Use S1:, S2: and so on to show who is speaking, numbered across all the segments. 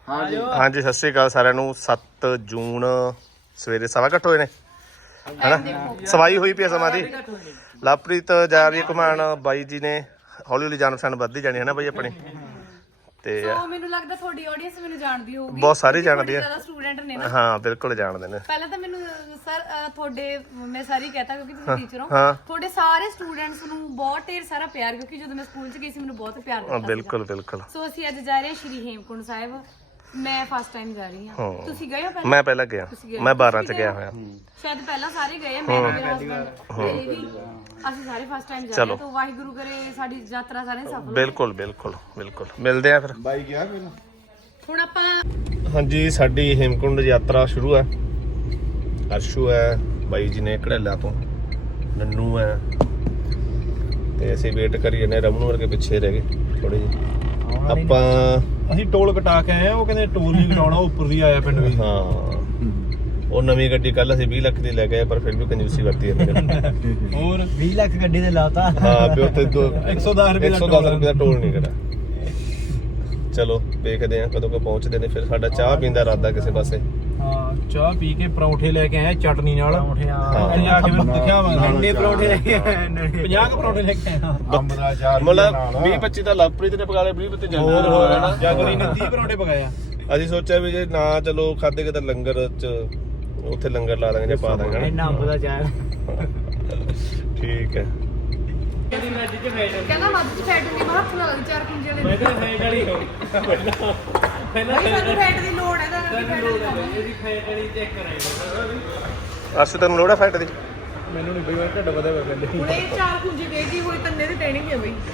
S1: हाँ जी सत श्री अकाल सारिਆਂ ਨੂੰ 7 जून सवेरे 8:15 ਹੋਏ ਨੇ है ना सवाई हुई पी समा दी लवप्रीत जा रही है घुमान बाई जी ने हौली हौली जान पछाण ਵੱਧਦੀ ਜਾਣੀ है ना बाई अपनी ਤੇ
S2: ਮੈਨੂੰ ਲੱਗਦਾ ਤੁਹਾਡੀ ਆਡੀਅנס ਮੈਨੂੰ ਜਾਣਦੀ ਹੋਊਗੀ
S1: ਬਹੁਤ ਸਾਰੇ ਜਾਣਦੇ ਆ
S2: ਜ਼ਿਆਦਾ ਸਟੂਡੈਂਟ ਨੇ ਨਾ
S1: ਹਾਂ ਬਿਲਕੁਲ ਜਾਣਦੇ ਨੇ
S2: ਪਹਿਲਾਂ ਤਾਂ ਮੈਨੂੰ ਸਰ ਤੁਹਾਡੇ ਮੈਂ ਸਾਰੀ ਕਹਤਾ ਕਿਉਂਕਿ ਤੁਸੀਂ ਟੀਚਰ ਹੋ
S1: ਹਾਂ
S2: ਤੁਹਾਡੇ ਸਾਰੇ ਸਟੂਡੈਂਟਸ ਨੂੰ ਬਹੁਤ ਢੇਰ ਸਾਰਾ ਪਿਆਰ ਕਿਉਂਕਿ ਜਦੋਂ ਮੈਂ ਸਕੂਲ 'ਚ ਗਈ ਸੀ ਮੈਨੂੰ ਬਹੁਤ ਪਿਆਰ ਦਿੱਤਾ ਸੀ
S1: ਬਿਲਕੁਲ ਬਿਲकुल
S2: ਸੋ ਅਸੀਂ ਅੱਜ ਜਾ ਰਹੇ ਹਾਂ ਸ਼੍ਰੀ ਹੇਮਕੁੰਟ ਸਾਹਿਬ ਮੈਂ ਫਸਟ ਟਾਈਮ ਜਾ ਰਹੀ ਹਾਂ ਤੁਸੀਂ ਗਏ ਹੋ ਪਹਿਲਾਂ
S1: ਮੈਂ ਪਹਿਲਾਂ ਗਿਆ ਮੈਂ 12 ਚ ਗਿਆ ਹੋਇਆ
S2: ਸ਼ਾਇਦ ਪਹਿਲਾਂ ਸਾਰੇ ਗਏ ਆ ਮੈਂ ਤੇ ਮੇਰਾ ਹਸਬੰਦ ਇਹ ਵੀ ਅਸੀਂ ਸਾਰੇ ਫਸਟ ਟਾਈਮ ਜਾ ਰਹੇ ਹਾਂ ਤਾਂ ਵਾਹਿਗੁਰੂ ਕਰੇ ਸਾਡੀ ਯਾਤਰਾ ਸਾਰਿਆਂ ਸਫਲ ਹੋਵੇ
S1: ਬਿਲਕੁਲ ਬਿਲकुल ਬਿਲकुल ਮਿਲਦੇ ਆ ਫਿਰ
S3: ਬਾਈ ਗਿਆ ਫਿਰ
S2: ਹੁਣ ਆਪਾਂ
S1: ਹਾਂਜੀ ਸਾਡੀ ਹੇਮਕੁੰਡ ਯਾਤਰਾ ਸ਼ੁਰੂ ਹੈ ਅਰਸ਼ੂ ਹੈ ਬਾਈ ਜੀ ਨੇ ਘੜੇਲਾ ਤੋਂ ਨੰਨੂ ਹੈ ਤੇ ਅਸੀਂ ਵੇਟ ਕਰੀ ਜਾਂਦੇ ਰਮਨੂ ਵਰਗੇ ਪਿੱਛੇ ਰਹਿ ਗਏ ਥੋੜੇ ਜਿਹੇ ਆਪਾਂ
S3: ਅਸੀਂ ਟੋਲ ਕਟਾ ਕੇ ਆਏ ਆ ਉਹ ਕਹਿੰਦੇ ਟੋਲ ਨਹੀਂ ਕਟਾਉਣਾ ਉੱਪਰ ਦੀ ਆਇਆ ਪਿੰਡ ਵੀ
S1: ਹਾਂ ਉਹ ਨਵੀਂ ਗੱਡੀ ਕੱਲ ਅਸੀਂ 20 ਲੱਖ ਦੀ ਲੈ ਗਏ ਪਰ ਫਿਰ ਵੀ ਕੰਜੂਸੀ ਵਰਤੀ ਜਾਂਦੇ
S3: ਹੋਰ 20 ਲੱਖ ਗੱਡੀ ਤੇ ਲਾਤਾ
S1: ਹਾਂ ਵੀ ਉੱਥੇ
S3: 110 ਰੁਪਏ ਦਾ
S1: 110 ਰੁਪਏ ਦਾ ਟੋਲ ਨਹੀਂ ਕਰਾ ਚਲੋ ਦੇਖਦੇ ਆ ਕਦੋਂ ਕੋ ਪਹੁੰਚਦੇ ਨੇ ਫਿਰ ਸਾਡਾ ਚਾਹ ਪੀਣ ਦਾ ਇਰਾਦਾ ਕਿਸੇ ਪਾਸੇ
S3: ਹਾਂ ਚਾਹ ਪੀ ਕੇ ਪਰੌਂਠੇ ਲੈ ਕੇ ਆਏ ਚਟਨੀ ਨਾਲ ਉੱਥੇ ਜਾ ਕੇ ਫਿਰ ਦਿਖਿਆ ਵਾ ਅੰਡੇ ਪਰੌਂਠੇ ਲੈ ਕੇ 50 ਕ ਪਰੌਂਠੇ ਲੈ ਕੇ ਆਏ ਅੰਬ ਦਾ ਚਾਰ
S1: ਮਤਲਬ 20 25 ਤਾਂ ਲਵਪ੍ਰੀਤ ਨੇ ਪਕਾ ਲਏ 20 25 ਜੰਗਲ ਹੋਇਆ ਨਾ
S3: ਜਗਰੀ ਨੇ 30 ਪਰੌਂਠੇ ਪਕਾਏ ਆ
S1: ਅਸੀਂ ਸੋਚਿਆ ਵੀ ਜੇ ਨਾ ਚਲੋ ਖਾਦੇ ਕਿਤੇ ਲੰਗਰ ਚ ਉੱਥੇ ਲੰਗਰ ਲਾ ਦਾਂਗੇ ਜਾਂ ਪਾ ਦਾਂਗੇ
S3: ਇੰਨਾ ਅੰਬ ਦਾ ਚਾਰ
S1: ਠੀਕ ਹੈ
S2: ਕਹਿੰਦਾ ਮੱਝ 'ਚ ਫੈਟ ਹੁੰਦੀ ਮੈਂ ਹੱਥ ਲਾ ਲਈ 4 ਕੁੰਜੇ ਵਾਲੇ
S3: ਮੈਂ ਤਾਂ ਫੈਟ ਵਾਲੀ ਹੋ
S2: ਪਹਿਲਾਂ ਸਾਨੂੰ ਫੈਟ ਦੀ ਲੋੜ ਹੈ ਤਾਂ ਫੈਟ ਦੀ
S3: ਇਹਦੀ ਫੈਟ ਵਾਲੀ ਚੈੱਕ ਕਰਾਂਗੇ
S1: ਅਰਸ਼ ਤੈਨੂੰ ਲੋੜ ਹੈ ਫੈਟ ਦੀ
S3: ਮੈਨੂੰ ਨਹੀਂ ਬਈ ਮੈਂ ਢੱਡ ਵਧਿਆ ਹੋਇਆ ਪਹਿਲੇ
S2: ਹੁਣ ਇਹ 4 ਕੁੰਜੇ ਦੇਗੀ ਹੋਈ ਤੰਨੇ ਦੀ ਟ੍ਰੇਨਿੰਗ ਹੈ ਬਈ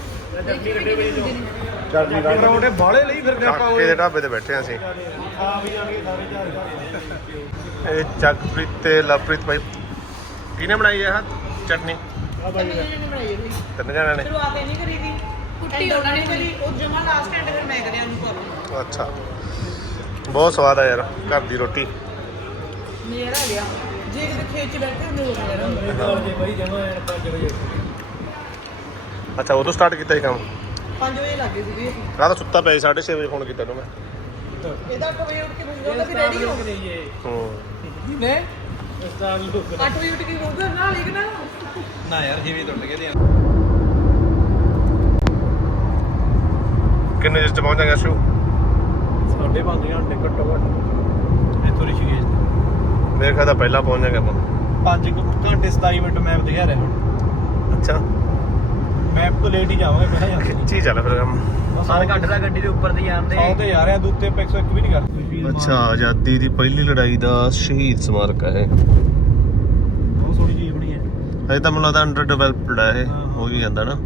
S3: ਚੱਲ ਪਰੌਂਠੇ ਬਾਹਲੇ ਲਈ ਫਿਰਦੇ ਆਪਾਂ
S1: ਕਾਕੇ ਦੇ ਢਾਬੇ ਤੇ ਬੈਠੇ ਹਾਂ ਅਸੀਂ
S3: ਆ ਵੀ ਜਾਣਗੇ ਸਾਰੇ ਚਾਰ
S1: ਇਹ ਜਗਪ੍ਰੀਤ ਤੇ ਲਵਪ੍ਰੀਤ ਭਾਈ ਕਿਹਨੇ ਬਣਾਈ ਹੈ ਚਟਨੀ ਤਿੰਨ ਜਣਿਆਂ ਨੇ
S2: ਸ਼ੁਰੂਆਤ ਇਹ ਨਹੀਂ ਕਰੀ ਦੀ ਕੁੱਟੀ ਉਹਨਾਂ ਨੇ ਕਰੀ ਉਹ ਜਮਾ ਲਾਸਟ ਐਂਡ ਫਿਰ ਮੈਂ ਕਰਿਆ ਉਹਨੂੰ ਕਰ
S1: ਅੱਛਾ ਬਹੁਤ ਸਵਾਦ ਆ ਯਾਰ ਘਰ ਦੀ ਰੋਟੀ
S2: ਮੇਰਾ ਆ ਗਿਆ ਜੇ ਕਿਤੇ ਖੇਤ 'ਚ ਬੈਠੇ ਹੁੰਦੇ ਹੋ ਮੇਰਾ
S3: ਜੇ ਬਈ ਜਮਾ 5 ਵਜੇ
S1: ਅੱਛਾ ਉਦੋਂ ਸਟਾਰਟ ਕੀਤਾ ਸੀ ਕੰਮ
S2: 5 ਵਜੇ ਲੱਗੇ ਸੀ ਵੀ
S1: ਰਾਤ ਤਾਂ ਸੁੱਤਾ ਪਿਆ 6:30 ਵਜੇ ਫੋਨ ਕੀਤਾ ਨੂੰ ਮੈਂ
S2: ਇਹਦਾ 8 ਵਜੇ ਉੱਠ ਕੇ ਮੁੰਡਾ ਵੀ ਰੈਡੀ ਹੋ
S3: ਗਏ
S1: ਹੂੰ
S2: ਨੇ
S3: ਸਟਾਰ ਲੋਕ
S2: 8 ਵਜੇ ਉੱਠ ਕੇ ਮੁੰਡਾ ਨਾ ਲਿਖ ਨਾ
S3: ਨਾ ਯਾਰ ਜਿਵੇਂ ਟੁੱਟ ਗਏ ਤੇ
S1: ਕਿੰਨੇ ਚਿਰ ਚ ਪਹੁੰਚ ਜਾਗਾ ਸ਼ੂ
S3: 5:30 ਘੰਟੇ ਘੱਟੋ ਘੱਟ ਇੱਥੋਂ ਰਿਸ਼ੀਕੇਸ਼
S1: ਮੇਰੇ ਖਿਆਲ ਤਾਂ ਪਹਿਲਾਂ ਪਹੁੰਚ ਜਾਗਾ ਆਪਾਂ
S3: 5 ਘੰਟੇ 27 ਮਿੰਟ ਮੈਪ ਦਿਖਾ ਰਿਹਾ ਹੁਣ
S1: ਅੱਛਾ
S3: ਮੈਪ ਤੋਂ ਲੇਟ ਹੀ ਜਾਵਾਂਗੇ ਪਹਿਲਾਂ ਜਾਂਦੇ
S1: ਖਿੱਚੀ ਚੱਲ ਫਿਰ ਕੰਮ
S3: ਸਾਰੇ ਘੱਟ ਦਾ ਗੱਡੀ ਦੇ ਉੱਪਰ ਦੀ ਜਾਂਦੇ ਆਉਂ ਤੇ ਜਾ ਰਹੇ ਆ ਦੂਤੇ 101 ਵੀ ਨਹੀਂ ਕਰਦੇ
S1: ਅੱਛਾ ਆਜ਼ਾਦੀ ਦੀ ਪਹਿਲੀ ਲੜਾਈ ਦਾ ਸ਼ਹੀਦ ਸਮਾਰਕ ਹੈ
S3: ਬਹੁਤ ਸੋਹਣੀ ਚੀਜ਼ ਬਣੀ ਹੈ
S1: ਇਹ ਤਾਂ ਮੈਨੂੰ ਲੱਗਦਾ ਅੰਡਰ ਡਿਵੈਲਪਡ ਹੈ ਇਹ ਹੋ ਹੀ ਜਾਂਦਾ ਨਾ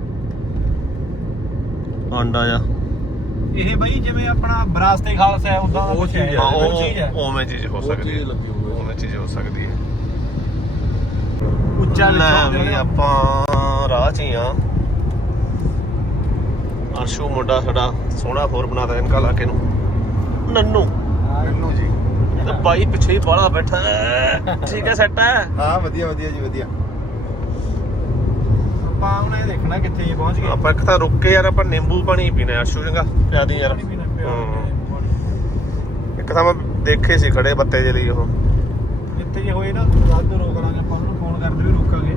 S1: ਆਂਡਾ ਜਾਂ
S3: ਇਹ ਬਈ ਜਿਵੇਂ ਆਪਣਾ ਵਿਰਾਸਤੇ ਖਾਲਸਾ ਹੈ ਉਦਾਂ ਉਹ ਚੀਜ਼ ਹੈ ਉਹ ਚੀਜ਼ ਹੈ
S1: ਉਵੇਂ ਚੀਜ਼ ਹੋ ਸਕਦੀ ਹੈ ਉਵੇਂ ਚੀਜ਼ ਹੋ ਸਕਦੀ ਹੈ
S3: ਉੱਚਾ
S1: ਲੈ ਵੀ ਆਪਾਂ ਰਾਹ 'ਚ ਹੀ ਆ ਅਰਸ਼ੂ ਮੁੰਡਾ ਸਾਡਾ ਸੋਹਣਾ ਹੋਰ ਬਣਾਦਾ ਇਨਕਾ ਲਾ ਕੇ ਨੂੰ ਨੰਨੂ
S3: ਜੀ
S1: ਤੇ ਬਾਈ ਪਿੱਛੇ ਹੀ ਬਾਹਲਾ ਬੈਠਾ ਹੈ। ਠੀਕ ਹੈ ਸੈੱਟ ਹੈ
S3: ਹਾਂ ਵਧੀਆ ਵਧੀਆ ਜੀ ਵਧੀਆ ਆਪਾਂ ਉਹਨੇ ਦੇਖਣਾ ਕਿੱਥੇ ਜੀ ਪਹੁੰਚ ਗਏ
S1: ਆਪਾਂ ਇੱਕ ਤਾਂ ਰੁੱਕ ਕੇ ਯਾਰ ਆਪਾਂ ਨਿੰਬੂ ਪਾਣੀ ਪੀਣਾ ਅਰਸ਼ੂ ਚੰਗਾ ਪਿਆਦੀ ਯਾਰ ਇੱਕ ਤਾਂ ਮੈਂ ਦੇਖੇ ਸੀ ਖੜੇ ਬੱਤੇ ਦੇ ਲਈ ਉਹ
S3: ਇੱਥੇ ਜੇ ਹੋਏ ਨਾ ਰਾਤ ਨੂੰ ਰੋਕ ਲਾਂਗੇ ਆਪਾਂ ਉਹਨੂੰ ਫੋਨ ਕਰਦੇ ਵੀ ਰੋਕਾਂਗੇ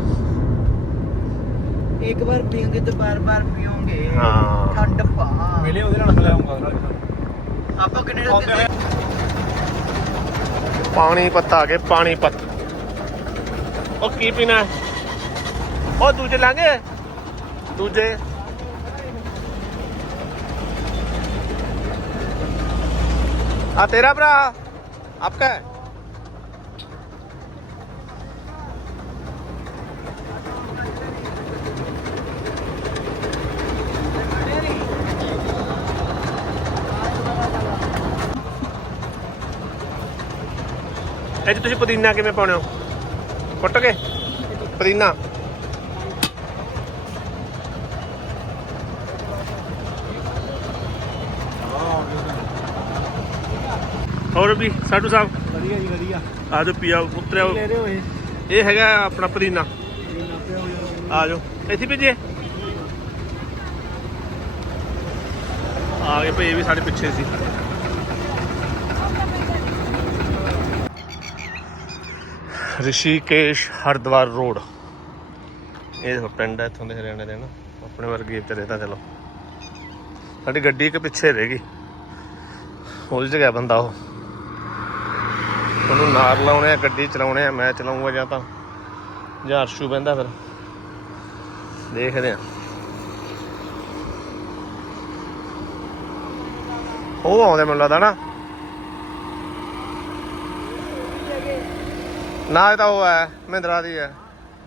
S4: एक बार पियोगे तो बार बार पियोगे
S1: हाँ।
S4: ठंड पा
S3: ਮਿਲੇ ਉਹਦੇ ਨਾਲ ਖਲਾਉਂਗਾ ਨਾਲ
S4: आपको कनेडा के
S1: ਪਾਣੀਪਤ ਆ ਗਏ ਪਾਣੀਪਤ ਉਹ ਕੀ ਪੀਣਾ ਉਹ ਦੂਜੇ ਲਾਂਗੇ ਦੂਜੇ ਆ ਤੇਰਾ ਭਰਾ ਆਪਕਾ ਹੈ ਇਹ 'ਚ ਤੁਸੀਂ ਪੁਦੀਨਾ ਕਿਵੇਂ ਪਾਉਣੇ ਹੋ ਕੁੱਟ ਕੇ ਪੁਦੀਨਾ ਹੋਰ ਵੀ ਸਾਡੂ ਸਾਹਿਬ
S3: ਵਧੀਆ ਜੀ ਵਧੀਆ
S1: ਆ ਜਾਓ ਪੀਆ ਉਤਰਿਆ
S3: ਲੈ ਰਹੇ ਹੋਏ
S1: ਇਹ ਹੈਗਾ ਆਪਣਾ ਪੁਦੀਨਾ ਆ ਜਾਓ ਇੱਥੇ ਭੇਜੀਏ ਆ ਗਏ ਭਾਈ ਇਹ ਵੀ ਸਾਡੇ ਪਿੱਛੇ ਸੀ ਰਿਸ਼ੀਕੇਸ਼ ਹਰਿਦੁਆਰ ਰੋਡ। ਇਹ ਦੇਖੋ ਪਿੰਡ ਹੈ ਇੱਥੋਂ ਦੇ ਹਰਿਆਣੇ ਦੇ ਨਾ, ਆਪਣੇ ਵਰਗੇ ਤੇ ਤਾਂ ਚਲੋ। ਸਾਡੀ ਗੱਡੀ ਇੱਕ ਪਿੱਛੇ ਰਹਿ ਗਈ, ਉਲਝ ਗਿਆ ਬੰਦਾ ਉਹ। ਉਹਨੂੰ ਨਾਰ ਲਾਉਣੇ ਆ, ਗੱਡੀ ਚਲਾਉਣੇ ਆ, ਮੈਂ ਚਲਾਉਂਗਾ ਜਾਂ ਅਰਸ਼ੂ ਬਹਿੰਦਾ, ਫਿਰ ਦੇਖਦੇ ਆ। ਉਹ ਆਉਂਦੇ ਮੈਨੂੰ ਲੱਗਦਾ ਨਾ ਇਹ ਤਾਂ ਉਹ ਹੈ ਮਹਿੰਦਰਾ ਦੀ ਹੈ।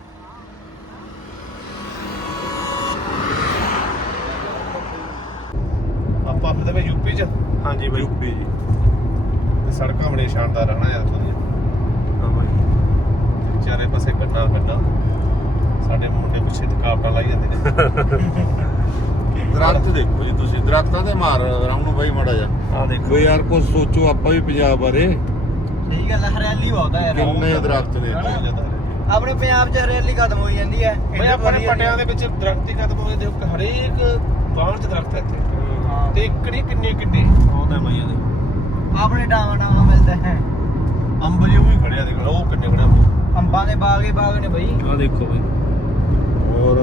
S1: ਆਪਾਂ ਫਿਰ ਤੇ ਯੂਪੀ ਚ।
S3: ਹਾਂਜੀ ਬਾਈ ਯੂਪੀ ਜੀ।
S1: ਤੇ ਸੜਕਾਂ ਬੜੀਆਂ ਸ਼ਾਨਦਾਰ ਰਹਿਣਾ ਯਾਰ ਤੁਹਾਡੀਆਂ।
S3: ਹਾਂ ਬਾਈ
S1: ਚਾਰੇ ਪਾਸੇ ਗੱਡਾ ਸਾਡੇ ਮੁੰਡੇ ਪਿੱਛੇ ਥਕਾਵਟਾਂ ਲਾਈ ਜਾਂਦੇ ਨੇ।
S5: ਦਰਖਤ ਦੇਖੋ ਜੀ ਤੁਸੀਂ, ਦਰਖਤਾਂ ਤੇ ਮਾਰ ਰਾਮ ਨੂੰ ਬਾਈ ਮਾੜਾ ਜਾ।
S1: ਆਹ ਦੇਖੋ
S5: ਕੋਈ ਯਾਰ ਕੁਝ ਸੋਚੋ ਆਪਾਂ ਵੀ ਪੰਜਾਬ ਬਾਰੇ।
S4: ਸਹੀ ਗੱਲ ਹੈ, ਹਰਿਆਲੀ ਬਹੁਤ ਹੈ ਯਾਰ।
S5: ਕਿੰਨੇ ਦਰਖਤ ਨੇ
S4: ਆਪਣੇ ਪੰਜਾਬ 'ਚ ਹਰਿਆਲੀ ਖਤਮ ਹੋਈ ਜਾਂਦੀ ਹੈ।
S1: ਬਈ ਆਪਣੇ ਪਟਿਆਂ ਦੇ ਵਿੱਚ ਦਰਖਤ ਹੀ ਖਤਮ ਹੋ ਜਾਂਦੇ, ਹਰੇਕ ਬਾਹਰ ਚ ਦਰਖਤ ਹੈ ਇੱਥੇ। ਤੇ ਇੱਕ ਨਹੀਂ ਕਿੰਨੇ
S3: ਆਉਂਦਾ ਬਾਈ ਇਹਦੇ
S4: ਆਪਣੇ ਟਾਵਾਂ ਮਿਲਦਾ ਹੈ।
S1: ਅੰਬ ਜਿਹੇ ਵੀ ਖੜਿਆ ਦੇਖ ਲਓ, ਉਹ ਕਿੰਨੇ ਖੜਿਆ।
S4: ਅੰਬਾਂ ਦੇ ਬਾਗ ਹੀ ਬਾਗ ਨੇ ਬਈ।
S3: ਆਹ ਦੇਖੋ ਬਾਈ।
S5: ਹੋਰ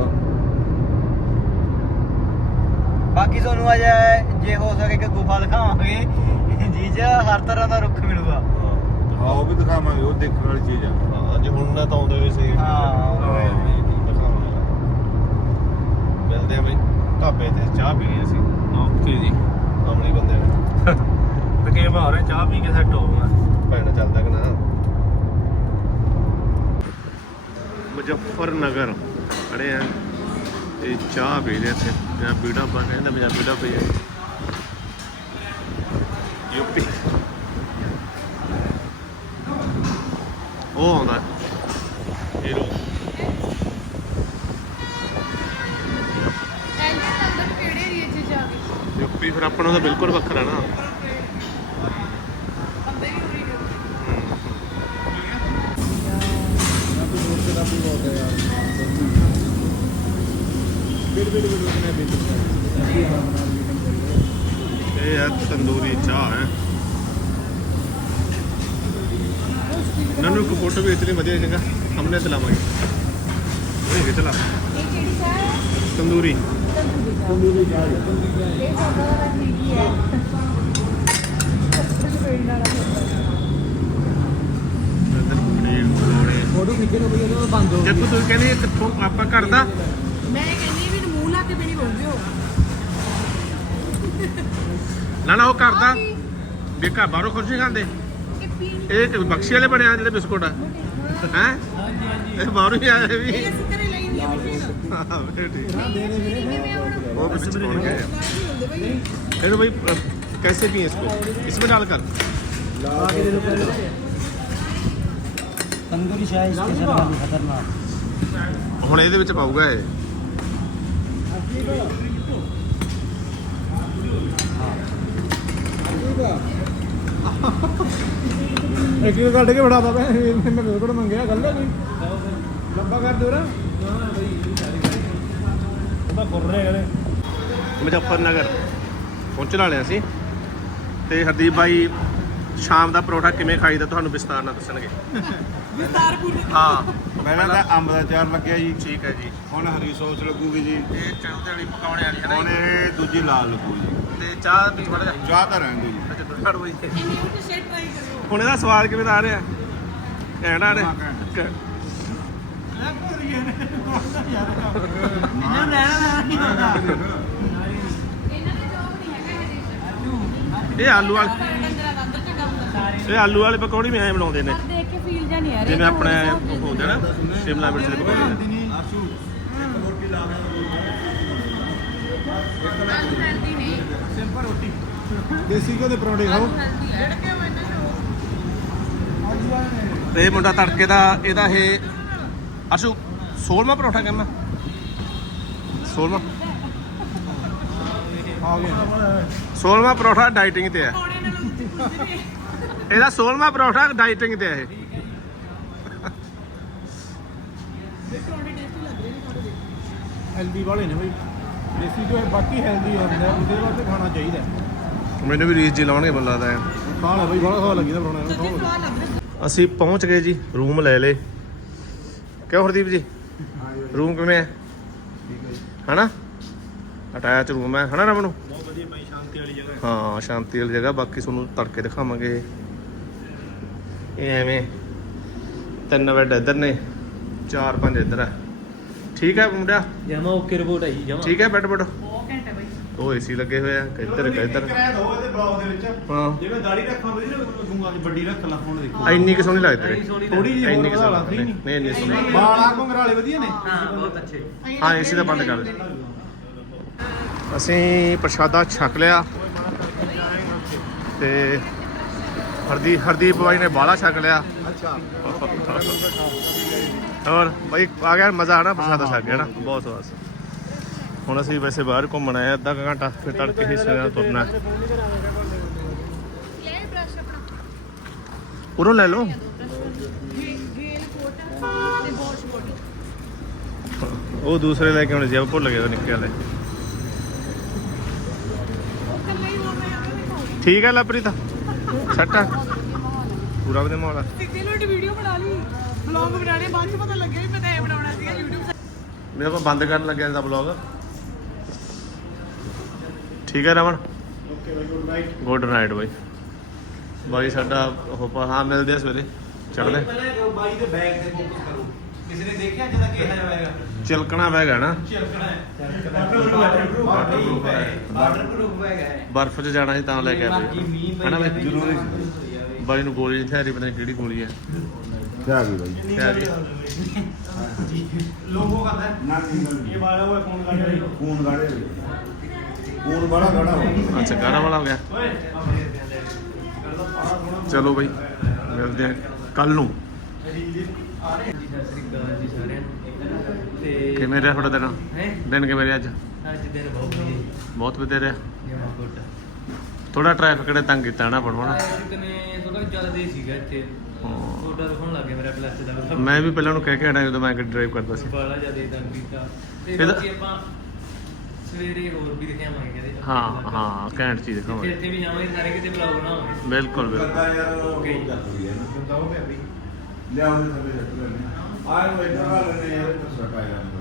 S4: ਬਾਕੀ ਤੁਹਾਨੂੰ ਅੱਜ ਜੇ ਹੋ ਸਕੇ ਕਿ ਗੁਫਾ ਦਿਖਾਵਾਂਗੇ ਜੀ ਚ ਹਰ ਤਰ੍ਹਾਂ ਦਾ ਰੁੱਖ ਮਿਲੂਗਾ।
S5: ਹਾਂ ਉਹ ਵੀ ਦਿਖਾਵਾਂਗੇ, ਉਹ ਦੇਖਣ ਵਾਲੀ ਚੀਜ਼ ਆ।
S1: ਅੱਜ ਹੁਣ ਨਾ ਤਾਂ ਆਉਂਦੇ ਹੋਏ ਸੀ। ਮਿਲਦੇ ਆ ਬਈ ਢਾਬੇ ਤੇ, ਚਾਹ ਪੀਣੀ ਅਸੀਂ।
S3: ਓਕੇ ਜੀ।
S1: ਕਮਲੀ ਬੰਦੇ ਨੇ
S3: ਤਕੇ ਬਾਹਰ ਚਾਹ ਪੀ ਕੇ ਸੈੱਟ ਹੋਊਗਾ।
S1: ਭੈਣ ਚੱਲਦਾ ਕਿ ਨਾ। ਮੁਜ਼ੱਫਰ ਨਗਰ ਖੜੇ ਆ, ਇਹ ਚਾਹ ਪੀ ਰਹੇ ਇੱਥੇ। ਪੰਜਾਬੀ ਢਾਬਾ ਕਹਿੰਦਾ, ਪੰਜਾਬੀ ਢਾਬਾ ਹੀ ਹੈ ਯੂਪੀ। ਉਹ ਆਉਂਦਾ ਹੀਰੋ।
S2: ਕਿਹੜੇ ਏਰੀਏ 'ਚ ਜਾ ਕੇ
S1: ਯੂਪੀ ਫਿਰ ਆਪਣਾ ਤਾਂ ਬਿਲਕੁਲ ਵੱਖਰਾ ਨਾ। ਇਹ ਹੈ ਤੰਦੂਰੀ ਚਾਹ ਹੈ। ਨਨੂ ਕੋ ਫੋਟੋ ਵੀ ਇਤਨੀ ਵਧੀਆ ਜਗ੍ਹਾ ਹਮਨੇ ਚਲਾਵਾਂਗੇ। ਇਹ ਕਿ ਚਲਾ
S2: ਇਹ ਕਿਹੜੀ ਚਾਹ ਹੈ?
S1: ਤੰਦੂਰੀ।
S2: ਤੰਦੂਰੀ ਚਾਹ ਇਹ ਸਾਡਾ ਵਾਲਾ ਠੀਕ ਹੀ ਹੈ।
S4: ਫੋਟੋ ਖਿੱਚੇ ਨੂੰ ਬਈ ਇਹਨਾਂ ਬੰਦ ਹੋ।
S1: ਜਦ ਤੂੰ ਕਹਿੰਦੀ ਕਿੱਥੋਂ ਆਪਾਂ ਕਰਦਾ,
S2: ਮੈਂ ਕਹਿੰਦੀ ਵੀ ਮੂੰਹ ਲਾ ਕੇ ਪੀਣੀ ਪਊਗੀ ਉਹ।
S1: ਨਾ ਉਹ ਕਰਦਾ ਵੀ ਘਰ ਬਾਹਰੋਂ ਖੁਸ਼ ਨਹੀਂ ਖਾਂਦੇ।
S2: ਇਹ ਪੀਣੀ
S1: ਇਹ ਬਖਸ਼ੀ ਵਾਲੇ ਬਣੇ ਆ ਜਿਹੜੇ ਬਿਸਕੁਟ ਆ ਹੈ। ਇਹ ਬਾਹਰੋਂ ਹੀ ਆਏ ਵੀ।
S2: ਇਹ ਅਸੀਂ ਘਰੇ ਲਈ ਨਹੀਂ ਮਸ਼ੀਨ।
S1: ਹਾਂ ਠੀਕ।
S2: ਕਿਵੇਂ ਹੁਣ
S1: वो भी चिपक गया है। ये तो भाई कैसे पिए इसको, इसमें डालकर
S4: ਤੰਦੂਰੀ ਚਾਹ ਸਪੈਸ਼ਲ ਵਾਲੀ ਖਤਰਨਾਕ।
S1: ਹੁਣ ਇਹਦੇ ਵਿੱਚ ਪਾਊਗਾ ਇਹ।
S3: ਇੱਕ ਇੱਕ ਕੱਢ ਕੇ ਬੜਾ ਬਾਬਾ ਮੈਂ ਬਿਲਕੁਲ ਮੰਗਿਆ ਗੱਲ ਹੈ ਕੋਈ ਲੰਬਾ ਕਰ ਦਿਓ ਨਾ। ਹਾਂ ਬਈ ਉਹਦਾ ਗੁਰ ਰਿਹਾ ਕਰੇ।
S1: ਮੁਜ਼ੱਫਰ ਨਗਰ ਪਹੁੰਚਣ ਵਾਲੇ ਅਸੀਂ ਤੇ ਹਰਦੀਪ ਬਾਈ ਸ਼ਾਮ ਦਾ ਪਰੌਠਾ ਕਿਵੇਂ ਖਾਈਦਾ ਤੁਹਾਨੂੰ ਵਿਸਤਾਰ ਨਾਲ ਦੱਸਣਗੇ। ਹਾਂ
S5: ਪਹਿਲਾਂ ਤਾਂ ਅੰਬ ਦਾ ਚਾਰ ਲੱਗਿਆ ਜੀ।
S1: ਠੀਕ ਹੈ ਜੀ।
S5: ਹੁਣ ਹਰੀ ਸੌਸ ਲੱਗੂਗੀ ਜੀ।
S1: ਇਹ ਚੌਂਦੇ ਵਾਲੀ ਪਕਾਉਣੇ ਵਾਲੀ ਹੈ
S5: ਹੁਣ
S1: ਨਾ।
S5: ਇਹ ਦੂਜੀ ਲਾਲ ਲੱਗੂ ਜੀ।
S1: ਤੇ ਚਾਹ ਵੀ ਬੜਾ
S5: ਚਾਹ ਤਾਂ ਰਹਿਣ ਦਿਓ ਜੀ।
S1: ਅੱਛਾ ਦੁੱਧ ਬਈ।
S2: ਸ਼ੇਕ ਟਰਾਈ ਕਰਿਓ।
S1: ਹੁਣ ਇਹਦਾ ਸਵਾਦ ਕਿਵੇਂ ਦਾ ਆ ਰਿਹਾ? ਘੈਂਟ ਆ ਰਿਹਾ।
S2: ਇਹਨਾਂ ਦੇ ਜੋਬ ਨਹੀਂ ਹੈਗਾ ਇਹ
S1: ਇਹ ਆਲੂ ਵਾਲੇ
S2: ਡੰਗਰਾਂ ਦਾ ਅੰਦਰ ਚੱਡਾ ਹੁੰਦਾ।
S1: ਇਹ ਆਲੂ ਵਾਲੇ ਪਕੌੜੇ ਵੀ ਐਂ ਬਣਾਉਂਦੇ ਨੇ
S2: ਪਰ ਦੇਖ ਕੇ ਫੀਲ ਜਾਂ ਨਹੀਂ ਆ ਰਿਹਾ।
S1: ਜਿਵੇਂ ਆਪਣੇ ਉਹ ਹੁੰਦੇ ਨਾ ਸ਼ਿਮਲਾ ਮਿਰਚ ਦੇ ਪਕੌੜੇ।
S2: ਹੈਲਦੀ ਨਹੀਂ।
S3: ਸਿੰਪਲ ਰੋਟੀ ਦੇਸੀ ਘਿਓ ਦੇ ਪਰੌਂਠੇ ਖਾਓ।
S2: ਹੈਲਦੀ ਹੈ ਕਿ ਉਹ ਇਹਨਾਂ ਨੂੰ
S1: ਤੇ ਇਹ ਮੁੰਡਾ ਤੜਕੇ ਦਾ ਇਹਦਾ ਇਹ ਅਰਸ਼ੂ 16ਵਾਂ ਪਰੌਠਾ ਕਹਿੰਦਾ 16ਵਾਂ
S3: ਆ ਗਿਆ
S1: 16ਵਾਂ ਪਰੌਠਾ ਡਾਈਟਿੰਗ ਤੇ ਹੈ ਇਹਦਾ 16ਵਾਂ ਪਰੌਠਾ ਡਾਈਟਿੰਗ ਤੇ ਹੈ ਇਹ।
S3: ਹੈਲਦੀ ਵਾਲੇ ਨੇ ਬਈ ਦੇਸੀ ਘਿਓ ਬਾਕੀ ਹੈਲਦੀ ਹੁੰਦਾ ਉਹਦੇ ਵਾਸਤੇ ਖਾਣਾ ਚਾਹੀਦਾ।
S1: ਮੈਨੂੰ ਵੀ ਰੀਸ ਜੀ ਲਾਉਣਗੇ ਮੈਨੂੰ ਲੱਗਦਾ ਹੈ।
S3: ਖਾ ਲੈ ਬਈ ਬੜਾ ਸਵਾਦ ਲੱਗੀਦਾ ਬਣਾਉਣਾ।
S1: ਅਸੀਂ ਪਹੁੰਚ ਗਏ ਜੀ, ਰੂਮ ਲੈ ਲੇ। ਕਿਉਂ ਹਰਦੀਪ ਜੀ, ਰੂਮ ਕਿਵੇਂ ਹੈ? ਹਨਾ ਅਟੈਚ ਰੂਮ ਹੈ ਹਨਾ ਰਮਨ ਨੂੰ?
S3: ਬਹੁਤ ਵਧੀਆ ਭਾਈ, ਸ਼ਾਂਤੀ ਵਾਲੀ ਜਗ੍ਹਾ।
S1: ਹਾਂ ਸ਼ਾਂਤੀ ਵਾਲੀ ਜਗ੍ਹਾ। ਬਾਕੀ ਤੁਹਾਨੂੰ ਤੜਕੇ ਦਿਖਾਵਾਂਗੇ। ਇਹ ਐਵੇਂ 3 ਬੈੱਡ ਇੱਧਰ ਨੇ, 4-5 ਇੱਧਰ ਹੈ। ਠੀਕ ਹੈ ਮੁੰਡਿਆ,
S4: ਜਮਾ ਓਕੇ ਰਿਪੋਰਟ ਆਈ ਜਮਾ।
S1: ਠੀਕ ਹੈ ਬੈੱਡ ਬੈੱਡ।
S2: ਬਹੁਤ ਘੈਂਟ ਹੈ ਬਾਈ।
S1: ਉਹ ਏਸੀ ਲੱਗੇ ਹੋਏ ਆ ਇੱਧਰ ਇੱਧਰ।
S3: ਕਿਰਾਇਆ ਦੋ ਇਹਦੇ ਬਲੌਗ ਦੇ ਵਿੱਚ।
S1: ਹਾਂ
S3: ਜਿਵੇਂ ਦਾੜੀ ਰੱਖਾਂ ਬਦੀ ਨਾ ਦੂੰਗਾ ਵੱਡੀ ਰੱਖ ਲਾ, ਹੁਣ ਦੇਖੋ
S1: ਇੰਨੀ ਕਿ ਸੋਹਣੀ ਲੱਗਦੀ ਤੇਰੀ।
S3: ਥੋੜੀ ਜਿਹੀ
S1: ਇੰਨੀ ਕਿ
S3: ਹੋਰ ਵਧਾ ਲਾ,
S1: ਸੋਹਣੀ ਨਹੀਂ ਇੰਨੀ ਸੋਹਣੀ।
S3: ਬਾਲਾ ਘੁੰਗਰਾਲੇ ਵਧੀਆ ਨੇ।
S4: ਹਾਂ ਬਹੁਤ ਅੱਛੇ।
S1: ਹਾਂ ਏਸੀ ਤਾਂ ਬੰਦ ਕਰ ਦੇ। ਅਸੀਂ ਪ੍ਰਸ਼ਾਦਾ ਛਕ ਲਿਆ ਤੇ ਹਰਦੀਪ ਬਾਈ ਨੇ ਬਾਲਾ ਛਕ ਲਿਆ।
S3: ਅੱਛਾ
S1: ਹੋਰ ਬਾਈ ਆ ਗਿਆ ਮਜ਼ਾ ਆਣਾ, ਪ੍ਰਸ਼ਾਦਾ ਛਕ ਗਿਆ ਨਾ, ਬਹੁਤ ਸਵਾਦ ਸੀ। ਹੁਣ ਅਸੀਂ ਵੈਸੇ ਬਾਹਰ ਘੁੰਮਣ ਆਏ ਅੱਧਾ ਕੁ ਘੰਟਾ, ਫਿਰ ਤੜਕੇ ਹਿੱਸੇ ਨਾਲ ਤੁਰਨਾ। ਉਰੋਂ ਲੈ ਲਓ। ਉਹ ਦੂਸਰੇ ਲੈ ਕੇ ਆਉਣੇ ਸੀ, ਆਪਾਂ ਭੁੱਲ ਗਏ ਉਹ ਨਿੱਕੇ ਵਾਲੇ। ਠੀਕ ਹੈ ਲਵਪ੍ਰੀਤ, ਸੱਟ ਆ ਪੂਰਾ ਵਧੀਆ ਮਾਹੌਲ ਆ।
S2: ਵੀਡੀਓ ਬਣਾ ਲਈ, ਵਲੌਗ ਬਣਾਣੇ, ਬਾਅਦ ਚ ਪਤਾ ਲੱਗਿਆ ਵੀ ਮੈਂ ਤਾਂ ਇਹ ਬਣਾਉਣਾ ਸੀਗਾ YouTube
S1: ਮੈਂ ਆਪਾਂ ਬੰਦ ਕਰਨ ਲੱਗਿਆ ਇਹਦਾ ਬਲੌਗ। ਠੀਕ ਹੈ Raman,
S3: okay bye, good night.
S1: Good night bye. Bye ਸਾਡਾ ਉਹ ਹਾਂ ਮਿਲਦੇ ਆ ਸਵੇਰੇ ਚੜ੍ਹਦੇ।
S3: ਪਹਿਲਾਂ ਬਾਈ ਦੇ ਬੈਗ ਤੇ ਫੋਕਸ ਕਰੋ। ਕਿਸੇ ਨੇ ਦੇਖਿਆ ਜਿਹਦਾ ਕਿਹਾ ਜਾਵੇਗਾ
S1: ਚਿਲਕਣਾ ਬੈਗ ਹੈ ਨਾ,
S3: ਚਿਲਕਣਾ ਹੈ।
S1: ਵਾਟਰਪ੍ਰੂਫ ਹੈ।
S4: ਵਾਟਰਪ੍ਰੂਫ ਹੈਗਾ ਹੈ।
S1: ਬਰਫ਼ 'ਚ ਜਾਣਾ ਸੀ ਤਾਂ ਲੈ ਕੇ ਆਏ
S4: ਮਰਜੀ ਮੀਂਹ
S1: ਹੈ ਨਾ ਬਾਈ?
S4: ਜ਼ਰੂਰੀ।
S1: ਬਾਈ ਨੂੰ ਗੋਲੀ ਨਹੀਂ ਥਿਆਰੀ, ਪਤਾ ਨਹੀਂ ਕਿਹੜੀ ਗੋਲੀ ਹੈ।
S5: ਕਿਆ ਗਈ ਬਾਈ
S1: ਥਿਆਰੀ
S3: ਲੋਗੋ ਕਰਦਾ ਹੈ।
S5: ਨਾ
S3: ਇਹ ਵਾਲਾ ਹੋਇਆ ਫੋਨ ਕਰ ਰਿਹਾ।
S5: ਖੂਨ ਗਾੜੇ ਖੂਨ ਬੜਾ ਗਾੜਾ ਹੋ
S1: ਅੱਛਾ ਗਾਣਾ ਵਾਲਾ ਹੋ ਗਿਆ।
S3: ਓਏ
S1: ਚਲੋ ਬਾਈ ਮਿਲਦੇ ਆ ਕੱਲ ਨੂੰ।
S4: ਸਤਿ ਸ੍ਰੀ ਅਕਾਲ ਜੀ ਸਾਰਿਆਂ ਨੂੰ। ਤੇ
S1: ਕਿਵੇਂ ਰਿਹਾ ਤੁਹਾਡਾ ਦਿਨ?
S4: ਹੈ
S1: ਦਿਨ ਕਿਵੇਂ ਰਿਹਾ ਅੱਜ?
S4: ਅੱਜ ਦਿਨ ਬਹੁਤ ਵਧੀਆ।
S1: ਬਹੁਤ ਵਧੀਆ ਰਿਹਾ।
S4: ਜਮਾ ਗੁੱਡ।
S1: ਥੋੜਾ ਟ੍ਰੈਫਿਕ ਨੇ ਤੰਗ ਕੀਤਾ ਨਾ ਬਣਵਾਉਣਾ।
S4: ਕਿਤਨੇ ਥੋੜਾ ਜ਼ਿਆਦਾ ਦੇ ਸੀਗਾ ਇੱਥੇ। ਫੋਟੋ ਦਿਖਾਉਣ ਲੱਗ ਗਿਆ ਮੇਰਾ ਕਲੱਚ ਦਾ।
S1: ਮੈਂ ਵੀ ਪਹਿਲਾਂ ਨੂੰ ਕਹਿ ਕੇ ਆਣਾ ਜਦੋਂ ਮੈਂ ਗੱਡੀ ਡਰਾਈਵ ਕਰਦਾ ਸੀ।
S4: ਬਾਲਾ ਜ਼ਿਆਦਾ ਤੰਗ ਕੀਤਾ। ਤੇ
S1: ਇਹਦਾ-
S4: ਬਾਕੀ ਆਪਾਂ ਸਵੇਰੇ ਹੋਰ ਵੀ ਦਿਖਾਵਾਂਗੇ ਕਹਿੰਦੇ।
S1: ਹਾਂ ਹਾਂ ਘੈਂਟ ਚੀਜ਼ ਦਿਖਾਵਾਂਗੇ।
S4: ਇੱਥੇ ਵੀ ਜਾਵਾਂਗੇ, ਸਾਰੇ ਕਿਤੇ ਬਲੌਗ ਬਣਾਵਾਂਗੇ।
S1: ਬਿਲਕੁਲ ਬਿਲਕੁਲ।
S5: ਯਾਰ
S4: ਓਕੇ।
S3: ਬਤਾਓ ਪਿਆ ਵੀ
S5: ਲਿਆਉਂਦੇ ਥੱਲੇ ਜੱਟ ਲੈਣੇ ਆਹ ਨੂੰ ਇੱਧਰ ਲਾ ਲੈਣੇ ਯਾਰ ਸਟਾਇਆ